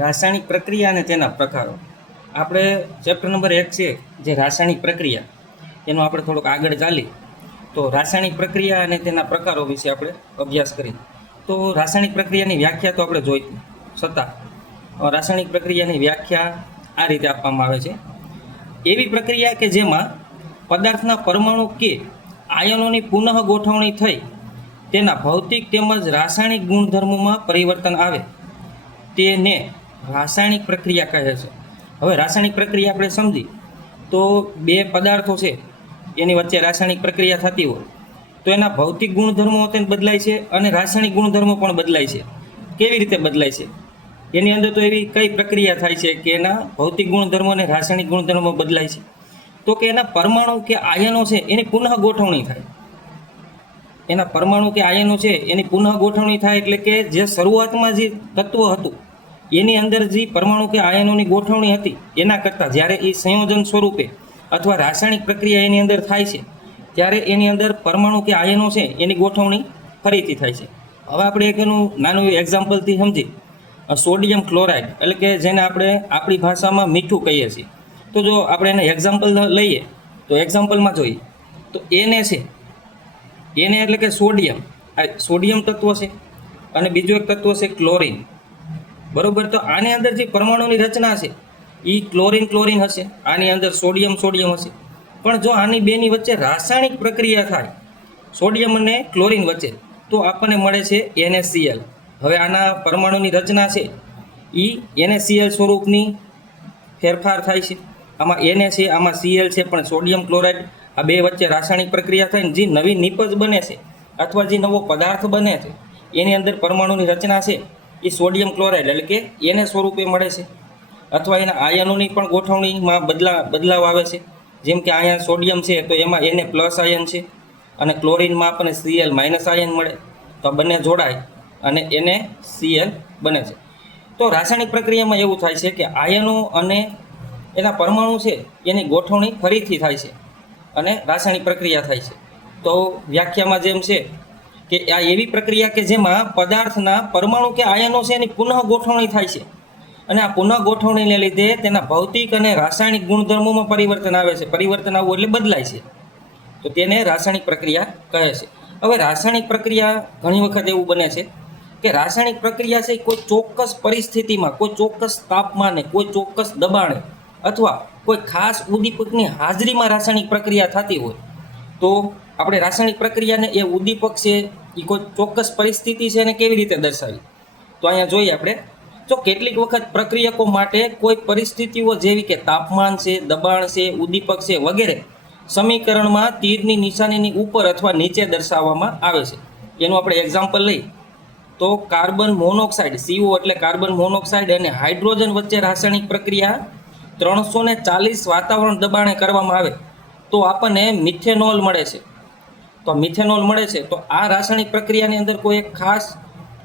રાસાયણિક પ્રક્રિયા અને તેના પ્રકારો. આપણે ચેપ્ટર નંબર 1 છે જે રાસાયણિક પ્રક્રિયા, એનો આપણે થોડુંક આગળ ચાલી તો રાસાયણિક પ્રક્રિયા અને તેના પ્રકારો વિશે આપણે અભ્યાસ કરીએ. તો રાસાયણિક પ્રક્રિયાની વ્યાખ્યા તો આપણે જોઈ, છતાં રાસાયણિક પ્રક્રિયાની વ્યાખ્યા આ રીતે આપવામાં આવે છે: એવી પ્રક્રિયા કે જેમાં પદાર્થના પરમાણુ કે આયનોની પુનઃ ગોઠવણી થઈ તેના ભૌતિક તેમજ રાસાયણિક ગુણધર્મોમાં પરિવર્તન આવે તેને રાસાયણિક પ્રક્રિયા કહે છે. હવે રાસાયણિક પ્રક્રિયા આપણે સમજી તો બે પદાર્થો છે એની વચ્ચે રાસાયણિક પ્રક્રિયા થતી હોય તો એના ભૌતિક ગુણધર્મો તેને બદલાય છે અને રાસાયણિક ગુણધર્મો પણ બદલાય છે. કેવી રીતે બદલાય છે? એની અંદર તો એવી કઈ પ્રક્રિયા થાય છે કે એના ભૌતિક ગુણધર્મો અને રાસાયણિક ગુણધર્મો બદલાય છે? તો કે એના પરમાણુ કે આયનો છે એની પુનઃ ગોઠવણી થાય. એના પરમાણુ કે આયનો છે એની પુનઃ ગોઠવણી થાય એટલે કે જે શરૂઆતમાં જે તત્વ હતું એની અંદર જે પરમાણુ કે આયનોની ગોઠવણી હતી એના કરતાં જ્યારે એ સંયોજન સ્વરૂપે અથવા રાસાયણિક પ્રક્રિયા એની અંદર થાય છે ત્યારે એની અંદર પરમાણુ કે આયનો છે એની ગોઠવણી ફરીથી થાય છે. હવે આપણે એક એનું નાનું એક્ઝામ્પલથી સમજી, સોડિયમ ક્લોરાઇડ એટલે કે જેને આપણે આપણી ભાષામાં મીઠું કહીએ છીએ. તો જો આપણે એને એક્ઝામ્પલ લઈએ તો એક્ઝામ્પલમાં જોઈએ તો એને છે, એને એટલે કે સોડિયમ, આ સોડિયમ તત્વ છે અને બીજું એક તત્વ છે ક્લોરિન. બરોબર, તો આની અંદર જે પરમાણુની રચના છે એ ક્લોરિન ક્લોરિન હશે, આની અંદર સોડિયમ સોડિયમ હશે. પણ જો આની બેની વચ્ચે રાસાયણિક પ્રક્રિયા થાય સોડિયમ અને ક્લોરિન વચ્ચે તો આપણને મળે છે NaCl. હવે આના પરમાણુની રચના છે એ NaCl સ્વરૂપની ફેરફાર થાય છે. આમાં Na છે, આમાં Cl છે, પણ સોડિયમ ક્લોરાઇડ આ બે વચ્ચે રાસાયણિક પ્રક્રિયા થઈને જે નવી નિપજ બને છે અથવા જે નવો પદાર્થ બને છે એની અંદર પરમાણુની રચના છે એ સોડિયમ ક્લોરાઇડ એટલે કે Na સ્વરૂપે મળે છે. અથવા એના આયનોની પણ ગોઠવણીમાં બદલાવ આવે છે. જેમ કે અહીંયા સોડિયમ છે તો એમાં Na પ્લસ આયન છે અને ક્લોરિનમાં આપણને Cl માઇનસ આયન મળે, તો બંને જોડાય અને NaCl બને છે. તો રાસાયણિક પ્રક્રિયામાં એવું થાય છે કે આયનો અને એના પરમાણુ છે એની ગોઠવણી ફરીથી થાય છે અને રાસાયણિક પ્રક્રિયા થાય છે. તો વ્યાખ્યામાં જેમ છે કે આ એવી પ્રક્રિયા કે જેમાં પદાર્થના પરમાણુ કે આયનો છે એની પુનઃ ગોઠવણી થાય છે અને આ પુનઃ ગોઠવણીને લીધે તેના ભૌતિક અને રાસાયણિક ગુણધર્મોમાં પરિવર્તન આવે છે. પરિવર્તન આવવું એટલે બદલાય છે, તો તેને રાસાયણિક પ્રક્રિયા કહે છે. હવે રાસાયણિક પ્રક્રિયા ઘણી વખત એવું બને છે કે રાસાયણિક પ્રક્રિયા છે કોઈ ચોક્કસ પરિસ્થિતિમાં, કોઈ ચોક્કસ તાપમાને, કોઈ ચોક્કસ દબાણે અથવા કોઈ ખાસ ઉદ્દીપકની હાજરીમાં રાસાયણિક પ્રક્રિયા થતી હોય તો આપણે રાસાયણિક પ્રક્રિયાને એ ઉદ્દીપક છે એ કોઈ ચોક્કસ પરિસ્થિતિ છે એને કેવી રીતે દર્શાવી? તો અહીંયા જોઈએ આપણે તો કેટલીક વખત પ્રક્રિયકો માટે કોઈ પરિસ્થિતિઓ જેવી કે તાપમાન છે, દબાણ છે, ઉદ્દીપક છે વગેરે સમીકરણમાં તીરની નિશાનીની ઉપર અથવા નીચે દર્શાવવામાં આવે છે. એનું આપણે એક્ઝામ્પલ લઈ તો કાર્બન મોનોક્સાઇડ CO એટલે કાર્બન મોનોક્સાઇડ અને હાઇડ્રોજન વચ્ચે રાસાયણિક પ્રક્રિયા 340 વાતાવરણ દબાણે કરવામાં આવે તો આપણને મિથેનોલ મળે છે. તો મિથેનોલ મળે છે તો આ રાસાયણિક પ્રક્રિયાની અંદર કોઈ એક ખાસ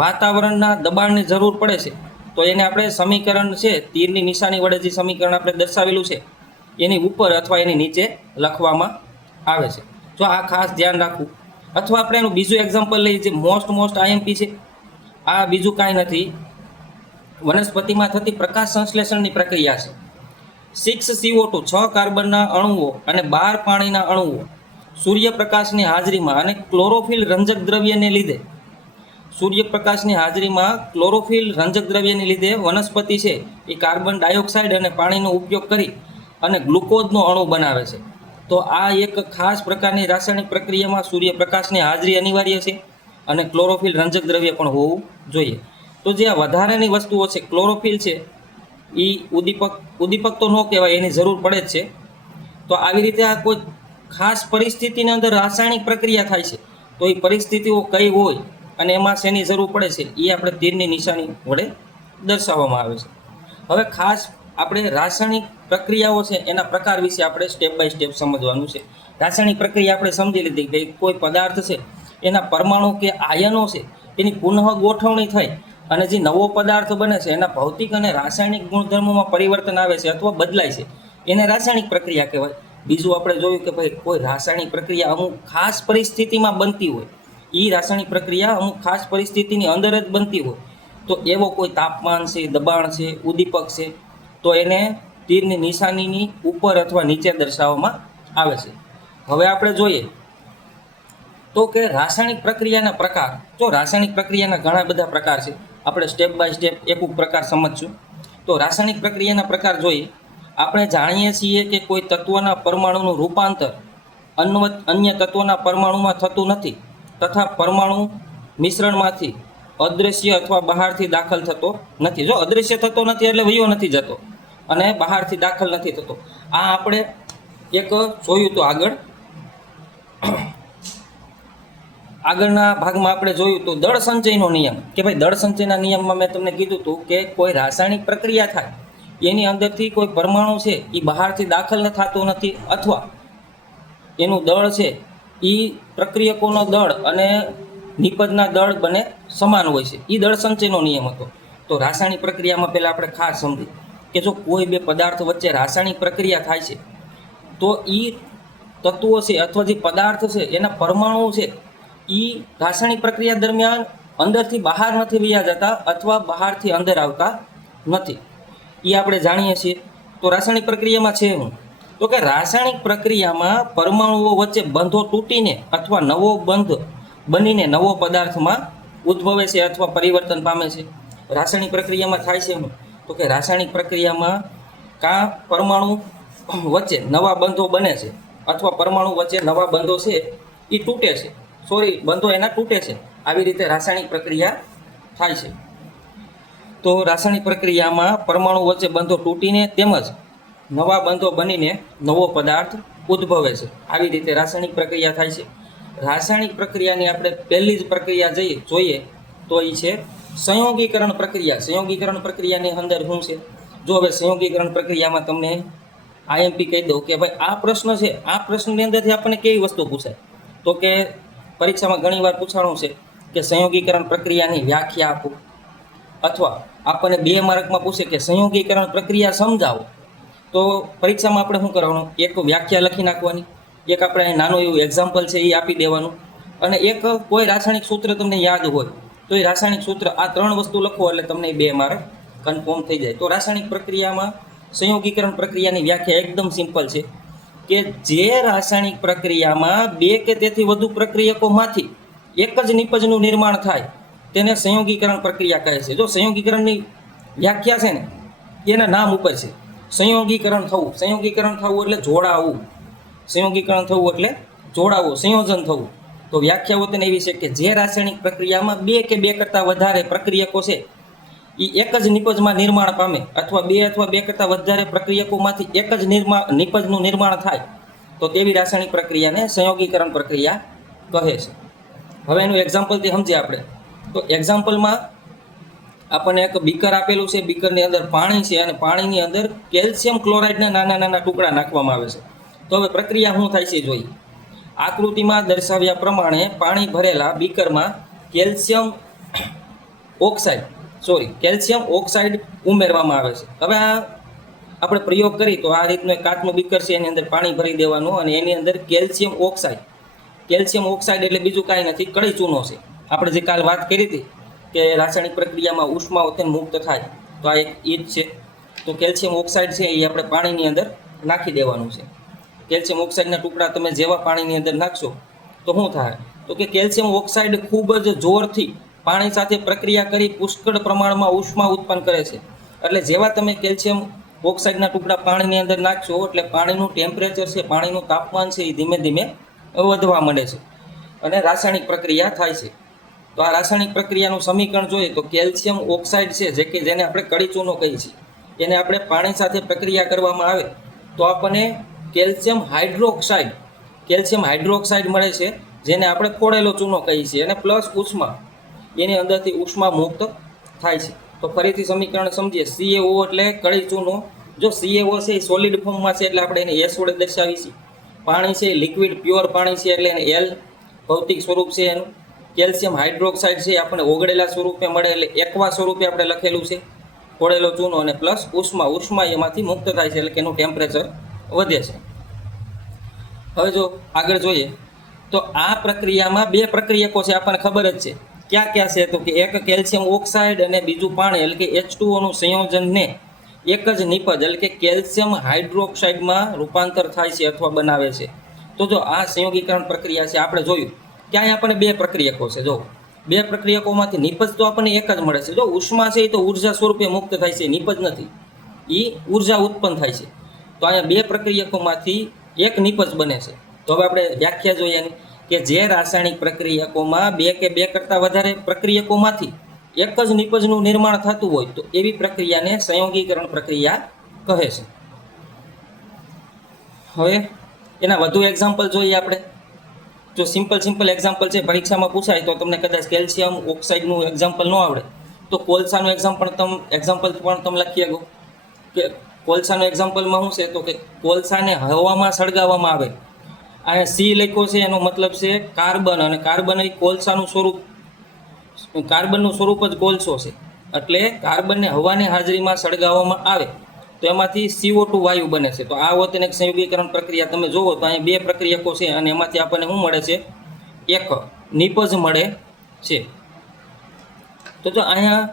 વાતાવરણના દબાણની જરૂર પડે છે તો એને આપણે સમીકરણ છે તીરની નિશાની વડે જે સમીકરણ આપણે દર્શાવેલું છે એની ઉપર અથવા એની નીચે લખવામાં આવે છે. જો આ ખાસ ધ્યાન રાખવું. અથવા આપણે એનું બીજું એક્ઝામ્પલ લઈએ જે મોસ્ટ IMP છે. આ બીજું કાંઈ નથી, વનસ્પતિમાં થતી પ્રકાશ સંશ્લેષણની પ્રક્રિયા છે. 6CO2 6 કાર્બનના અણુઓ અને 12 પાણીના અણુઓ સૂર્યપ્રકાશની હાજરીમાં અને ક્લોરોફિલ રંજક દ્રવ્યને લીધે સૂર્યપ્રકાશની હાજરીમાં ક્લોરોફિલ રંજક દ્રવ્યને લીધે વનસ્પતિ છે એ કાર્બન ડાયોક્સાઇડ અને પાણીનો ઉપયોગ કરી અને ગ્લુકોઝનો અણુ બનાવે છે. તો આ એક ખાસ પ્રકારની રાસાયણિક પ્રક્રિયામાં સૂર્યપ્રકાશની હાજરી અનિવાર્ય છે અને ક્લોરોફિલ રંજક દ્રવ્ય પણ હોવું જોઈએ. તો જે આ વધારાની વસ્તુઓ છે, ક્લોરોફિલ છે એ ઉદ્દીપક તો ન કહેવાય, એની જરૂર પડે જ છે. તો આવી રીતે આ કોઈ ખાસ પરિસ્થિતિની અંદર રાસાયણિક પ્રક્રિયા થાય છે તો એ પરિસ્થિતિઓ કઈ હોય અને એમાં શેની જરૂર પડે છે એ આપણે તીરની નિશાની વડે દર્શાવવામાં આવે છે. હવે ખાસ આપણે રાસાયણિક પ્રક્રિયાઓ છે એના પ્રકાર વિશે આપણે સ્ટેપ બાય સ્ટેપ સમજવાનું છે. રાસાયણિક પ્રક્રિયા આપણે સમજી લીધી કે કોઈ પદાર્થ છે એના પરમાણુ કે આયનો છે એની પુનઃ ગોઠવણી થઈ અને જે નવો પદાર્થ બને છે એના ભૌતિક અને રાસાયણિક ગુણધર્મોમાં પરિવર્તન આવે છે અથવા બદલાય છે, એને રાસાયણિક પ્રક્રિયા કહેવાય. બીજું આપણે જોયું કે ભાઈ કોઈ રાસાયણિક પ્રક્રિયા અમુક ખાસ પરિસ્થિતિમાં બનતી હોય, એ રાસાયણિક પ્રક્રિયા અમુક ખાસ પરિસ્થિતિની અંદર જ બનતી હોય તો એવો કોઈ તાપમાન છે, દબાણ છે, ઉદ્દીપક છે, તો એને તીરની નિશાનીની ઉપર અથવા નીચે દર્શાવવામાં આવે છે. હવે આપણે જોઈએ તો કે રાસાયણિક પ્રક્રિયાના પ્રકાર. જો રાસાયણિક પ્રક્રિયાના ઘણા બધા પ્રકાર છે, આપણે સ્ટેપ બાય સ્ટેપ એક પ્રકાર સમજશું. તો રાસાયણિક પ્રક્રિયાના પ્રકાર જોઈએ. આપણે જાણીએ છીએ કે કોઈ તત્વના પરમાણુનું રૂપાંતર અન્ય તત્વોના પરમાણુમાં થતું નથી તથા પરમાણુ મિશ્રણમાંથી અદૃશ્ય અથવા બહારથી દાખલ થતો નથી. જો અદૃશ્ય થતો નથી એટલે વયો નથી જતો અને બહારથી દાખલ નથી થતો. આ આપણે એક જોયું તો આગળના ભાગમાં આપણે જોયું તો દળ સંચયનો નિયમ, કે ભાઈ દળ સંચયના નિયમમાં મેં તમને કીધું હતું કે કોઈ રાસાયણિક પ્રક્રિયા થાય એની અંદરથી કોઈ પરમાણુ છે એ બહારથી દાખલ થતો નથી અથવા એનું દળ છે એ પ્રક્રિયકોનો દળ અને નિપજના દળ બંને સમાન હોય છે. એ દળ સંચયનો નિયમ હતો. તો રાસાયણિક પ્રક્રિયામાં પહેલાં આપણે ખાસ સમજીએ કે જો કોઈ બે પદાર્થ વચ્ચે રાસાયણિક પ્રક્રિયા થાય છે તો એ તત્વો છે અથવા જે પદાર્થ છે એના પરમાણુ છે એ રાસાયણિક પ્રક્રિયા દરમિયાન અંદરથી બહાર નથી વયા જતા અથવા બહારથી અંદર આવતા નથી. એ આપણે જાણીએ છીએ. તો રાસાયણિક પ્રક્રિયામાં છે હું તો કે રાસાયણિક પ્રક્રિયામાં પરમાણુઓ વચ્ચે બંધો તૂટીને અથવા નવો બંધ બનીને નવો પદાર્થમાં ઉદ્ભવે છે અથવા પરિવર્તન પામે છે. રાસાયણિક પ્રક્રિયામાં થાય છે હું તો કે રાસાયણિક પ્રક્રિયામાં કાં પરમાણુ વચ્ચે નવા બંધો બને છે અથવા પરમાણુ વચ્ચે નવા બંધો છે એ તૂટે છે, બંધો એના તૂટે છે. આવી રીતે રાસાયણિક પ્રક્રિયા થાય છે. તો રાસાયણિક પ્રક્રિયામાં પરમાણુ વચ્ચે બંધો તૂટીને તેમજ નવા બંધો બનીને નવો પદાર્થ ઉદ્ભવે છે. આવી રીતે રાસાયણિક પ્રક્રિયા થાય છે. રાસાયણિક પ્રક્રિયાની આપણે પહેલી જ પ્રક્રિયા જોઈએ તો એ છે સંયોગીકરણ પ્રક્રિયા. સંયોગીકરણ પ્રક્રિયાની અંદર શું છે? જો હવે સંયોગીકરણ પ્રક્રિયામાં તમને આઈએમપી કહી દઉં કે ભાઈ આ પ્રશ્ન છે, આ પ્રશ્નની અંદરથી આપણને કેવી વસ્તુ પૂછાય તો કે પરીક્ષામાં ઘણીવાર પૂછાણું છે કે સંયોગીકરણ પ્રક્રિયાની વ્યાખ્યા આપો, અથવા આપણને 2 માર્કમાં પૂછે કે સંયોગીકરણ પ્રક્રિયા સમજાવો. તો પરીક્ષામાં આપણે શું કરવાનું, એક વ્યાખ્યા લખી નાખવાની, એક આપણે નાનું એવું એક્ઝામ્પલ છે એ આપી દેવાનું, અને એક કોઈ રાસાયણિક સૂત્ર તમને યાદ હોય તો એ રાસાયણિક સૂત્ર, આ 3 વસ્તુ લખો એટલે તમને 2 માર્ક કન્ફર્મ થઈ જાય. તો રાસાયણિક પ્રક્રિયામાં સંયોગીકરણ પ્રક્રિયાની વ્યાખ્યા એકદમ સિમ્પલ છે કે જે રાસાયણિક પ્રક્રિયામાં 2 કે તેથી વધુ પ્રક્રિયકોમાંથી એક જ નિપજનું નિર્માણ થાય તેને સંયોગીકરણ પ્રક્રિયા કહે છે. જો સંયોગીકરણની વ્યાખ્યા છે ને એના નામ ઉપર છે. સંયોગીકરણ થવું, સંયોગીકરણ થવું એટલે જોડાવું, સંયોગીકરણ થવું એટલે જોડાવું, સંયોજન થવું. તો વ્યાખ્યાઓ તેને એવી છે કે જે રાસાયણિક પ્રક્રિયામાં 2 કે 2 કરતાં વધારે પ્રક્રિયકો છે એ એક જ નિપજમાં નિર્માણ પામે અથવા 2 અથવા 2 કરતાં વધારે પ્રક્રિયકોમાંથી એક જ નિપજનું નિર્માણ થાય તો તેવી રાસાયણિક પ્રક્રિયાને સંયોગીકરણ પ્રક્રિયા કહે છે. હવે એનું એક્ઝામ્પલથી સમજીએ આપણે. તો એક્ઝામ્પલમાં આપણને એક બીકર આપેલું છે, બીકરની અંદર પાણી છે અને પાણીની અંદર કેલ્શિયમ ક્લોરાઇડના નાના નાના ટુકડા નાખવામાં આવે છે. તો હવે પ્રક્રિયા શું થાય છે જોઈએ. આકૃતિમાં દર્શાવ્યા પ્રમાણે પાણી ભરેલા બીકરમાં કેલ્શિયમ ઓક્સાઇડ ઉમેરવામાં આવે છે. હવે આ આપણે પ્રયોગ કરી તો આ રીતનું એક કાચનું બીકર છે, એની અંદર પાણી ભરી દેવાનું અને એની અંદર કેલ્શિયમ ઓક્સાઇડ એટલે બીજું કાંઈ નથી, કળી ચૂનો છે. આપણે જે કાલ વાત કરી હતી કે રાસાયણિક પ્રક્રિયામાં ઉષ્મા ઉત્પન્ન મુક્ત થાય તો આ એક ઈ જ છે. તો કેલ્શિયમ ઓક્સાઇડ છે એ આપણે પાણીની અંદર નાખી દેવાનું છે. કેલ્શિયમ ઓક્સાઇડના ટુકડા તમે જેવા પાણીની અંદર નાખશો તો શું થાય તો કે કેલ્શિયમ ઓક્સાઇડ ખૂબ જ જોરથી પાણી સાથે પ્રક્રિયા કરી પુષ્કળ પ્રમાણમાં ઉષ્મા ઉત્પન્ન કરે છે. એટલે જેવા તમે કેલ્શિયમ ઓક્સાઇડના ટુકડા પાણીની અંદર નાખશો એટલે પાણીનું ટેમ્પરેચર છે, પાણીનું તાપમાન છે એ ધીમે ધીમે વધવા માંડે છે અને રાસાયણિક પ્રક્રિયા થાય છે. તો આ રાસાયણિક પ્રક્રિયાનું સમીકરણ જોઈએ તો કેલ્શિયમ ઓક્સાઇડ છે જેને આપણે કળી ચૂનો કહીએ છીએ, એને આપણે પાણી સાથે પ્રક્રિયા કરવામાં આવે તો આપણને કેલ્શિયમ હાઇડ્રોક્સાઇડ મળે છે, જેને આપણે ફોડેલો ચૂનો કહીએ છીએ, અને પ્લસ ઉષ્મા, એની અંદરથી ઉષ્મા મુક્ત થાય છે. તો ફરીથી સમીકરણ સમજીએ. CaO એટલે કળી ચૂનો. જો CaO છે એ સોલિડ ફોર્મમાં છે એટલે આપણે એને S વડે દર્શાવીએ છીએ. પાણી છે લિક્વિડ પ્યોર પાણી છે એટલે એને L ભૌતિક સ્વરૂપ છે એનું. કેલ્શિયમ હાઇડ્રોક્સાઇડ છે આપણે ઓગળેલા સ્વરૂપે મળે એટલે એક્વા સ્વરૂપે આપણે લખેલું છે, ફોડેલો ચૂનો, અને પ્લસ ઉષ્મા એમાંથી મુક્ત થાય છે એટલે કે એનું ટેમ્પરેચર વધે છે. હવે જો આગળ જોઈએ તો આ પ્રક્રિયામાં 2 પ્રક્રિયકો છે, આપણને ખબર જ છે ક્યાં ક્યાં છે તો કે એક કેલ્શિયમ ઓક્સાઇડ અને બીજું પાણી એટલે કે H2O નું સંયોજનને એક જ નિપજ એટલે કે કેલ્શિયમ હાઇડ્રોક્સાઇડમાં રૂપાંતર થાય છે અથવા બનાવે છે. તો જો આ સંયોગીકરણ પ્રક્રિયા છે આપણે જોયું ક્યાંય આપણને બે પ્રક્રિયકો છે. જો બે પ્રક્રિયકોમાંથી નિપજ તો આપણને એક જ મળે છે. જો ઉષ્મા છે એ તો ઉર્જા સ્વરૂપે મુક્ત થાય છે, નિપજ નથી, એ ઉર્જા ઉત્પન્ન થાય છે. તો અહીંયા બે પ્રક્રિયકોમાંથી એક નિપજ બને છે. તો હવે આપણે વ્યાખ્યા જોઈએ એની કે જે રાસાયણિક પ્રક્રિયકોમાં બે કે બે કરતાં વધારે પ્રક્રિયકોમાંથી એક જ નિપજનું નિર્માણ થતું હોય તો એવી પ્રક્રિયાને સંયોગીકરણ પ્રક્રિયા કહે છે. હવે એના વધુ એક્ઝામ્પલ જોઈએ આપણે. જો સિમ્પલ એક્ઝામ્પલ છે પરીક્ષામાં પૂછાય તો તમને કદાચ કેલ્શિયમ ઓક્સાઇડનું એક્ઝામ્પલ ન આવડે તો કોલસાનું એક્ઝામ્પલ પણ તમે લખી શકો કે કોલસાનું એક્ઝામ્પલમાં શું છે તો કે કોલસાને હવામાં સળગાવવામાં આવે. આ સી લખ્યો છે એનો મતલબ છે કાર્બન, અને કાર્બન એ કોલસાનું સ્વરૂપ, કાર્બનનું સ્વરૂપ જ કોલસો છે. એટલે કાર્બનને હવાની હાજરીમાં સળગાવવામાં આવે તો એમાંથી CO2 વાયુ બને છે. તો આ હોત એક સંયોગીકરણ પ્રક્રિયા તમે જુઓ તો અહીંયા બે પ્રક્રિયકો છે અને એમાંથી આપણને શું મળે છે? એક નિપજ મળે છે. તો જો અહીંયા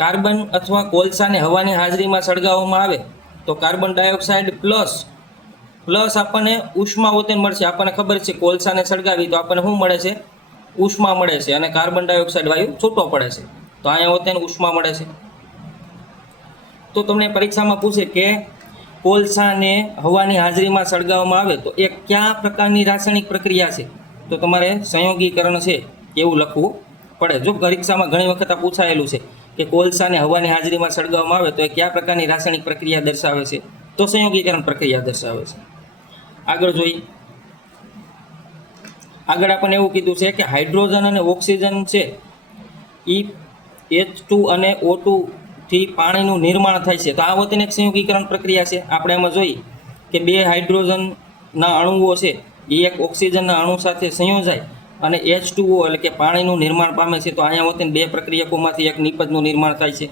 કાર્બન અથવા કોલસાને હવાની હાજરીમાં સળગાવવામાં આવે તો કાર્બન ડાયોક્સાઇડ પ્લસ આપણને ઉષ્મા ઉત્પન્ન મળશે. આપણને ખબર છે કોલસાને સળગાવી તો આપણને શું મળે છે? ઉષ્મા મળે છે અને કાર્બન ડાયોક્સાઇડ વાયુ છૂટો પડે છે. તો અહીંયા હોતે ઉષ્મા મળે છે. તો તમને પરીક્ષામાં પૂછે કે કોલસાને હવાની હાજરીમાં સળગાવવામાં આવે તો એ કયા પ્રકારની રાસાયણિક પ્રક્રિયા છે? તો તમારે સંયોગીકરણ છે એવું લખવું પડે. જો પરીક્ષામાં ઘણી વખત આ પૂછાયેલું છે કે કોલસાને હવાની હાજરીમાં સળગાવવામાં આવે તો એ કયા પ્રકારની રાસાયણિક પ્રક્રિયા દર્શાવે છે? તો સંયોગીકરણ પ્રક્રિયા દર્શાવે છે. આગળ જોઈએ. આગળ આપણને એવું કીધું છે કે હાઇડ્રોજન અને ઓક્સિજન છે એ H2 અને O2 થી પાણીનું નિર્માણ થાય છે. તો આ વખતે એક સંયોગીકરણ પ્રક્રિયા છે. આપણે એમાં જોઈએ કે બે હાઇડ્રોજનના અણુઓ છે એ એક ઓક્સિજનના અણુ સાથે સંયોજાય અને H2O એટલે કે પાણીનું નિર્માણ પામે છે. તો અહીંયા વખતે બે પ્રક્રિયકોમાંથી એક નિપજનું નિર્માણ થાય છે.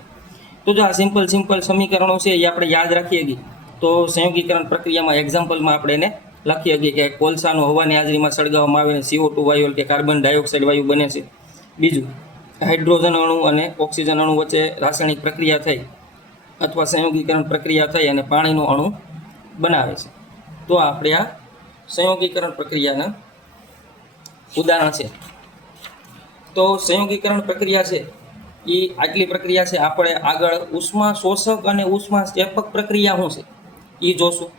તો જો આ સિમ્પલ સમીકરણો છે એ આપણે યાદ રાખીએ છીએ તો સંયોગીકરણ પ્રક્રિયામાં એક્ઝામ્પલમાં આપણે એને લખી શકીએ કે કોલસાનું હવાની હાજરીમાં સળગાવવામાં આવે CO2 વાયુ એટલે કે કાર્બન ડાયોક્સાઇડ વાયુ બને છે. બીજું હાઇડ્રોજન અણુ અને ઓક્સિજન અણુ વચ્ચે રાસાયણિક પ્રક્રિયા થઈ અથવા સંયોગીકરણ પ્રક્રિયા થઈ અને પાણીનું અણુ બનાવે છે. તો આપણે આ સંયોગીકરણ પ્રક્રિયાના ઉદાહરણ છે. તો સંયોગીકરણ પ્રક્રિયા છે એ આટલી પ્રક્રિયા છે. આપણે આગળ ઉષ્મા શોષક અને ઉષ્મા ક્ષેપક પ્રક્રિયા શું છે એ જોશું.